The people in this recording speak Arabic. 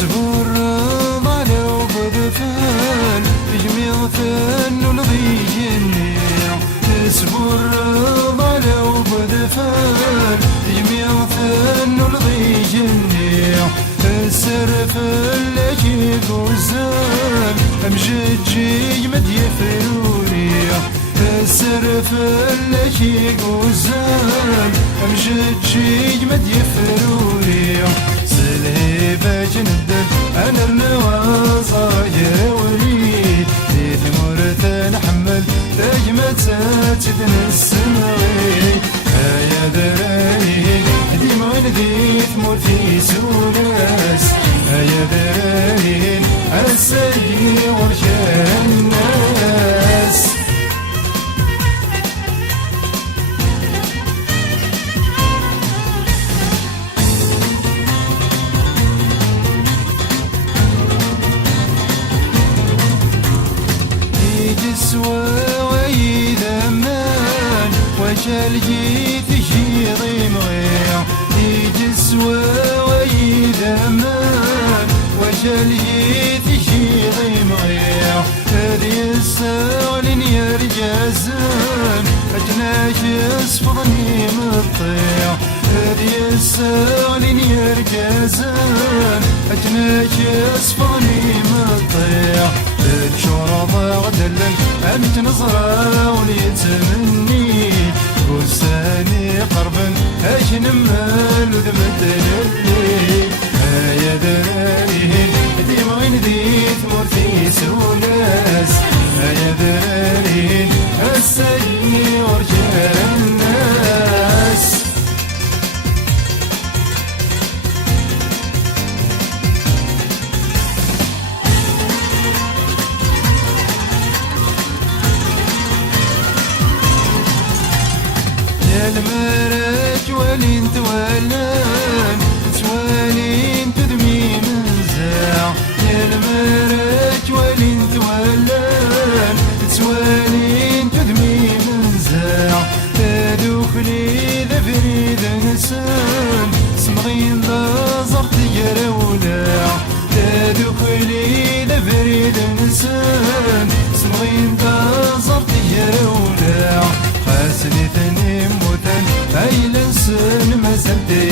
سبور ضلوا بذفال جميع ثن لضيجني سبور ضلوا بذفال جميع ثن لضيجني السرف اللي قوزان امجد جي مد يفروري السرف اللي قوزان امجد جي مد يفروري سلهيبة جندل أنا النوازا يرولي في ثمرة نحمل تجمد ساتدن السماوي يا دراري ديما ندي ثمر في سوناس يا دراري السيد ورشا الناس سوا وإذا مان وجلجي تجي ضيمغيع يجي سوا وإذا مان وجلجي تجي ضيمغيع هذه السالين يرجازان أجناش يصفضني مطيع هذه السالين يرجازان أجناش يصفضني مطيع الشرطة غدلن أنت نظرة وليتمني بستاني قربا أجنم الوذمة للي يا دراري ديما وين ذي ثمر في سوناس يا دراري السيد ورجال الناس المرج ولين تولان توالين تدمي منزاع يا المرج ولين تولان توالين تدمي منزاع تدخلي ذا فريد نسان سمغين ذا زرت يرولا تدخلي ذا فريد نسان سمغين ذا زرت يرولا حاسني ثاني موتان أي لنسن ما سنتي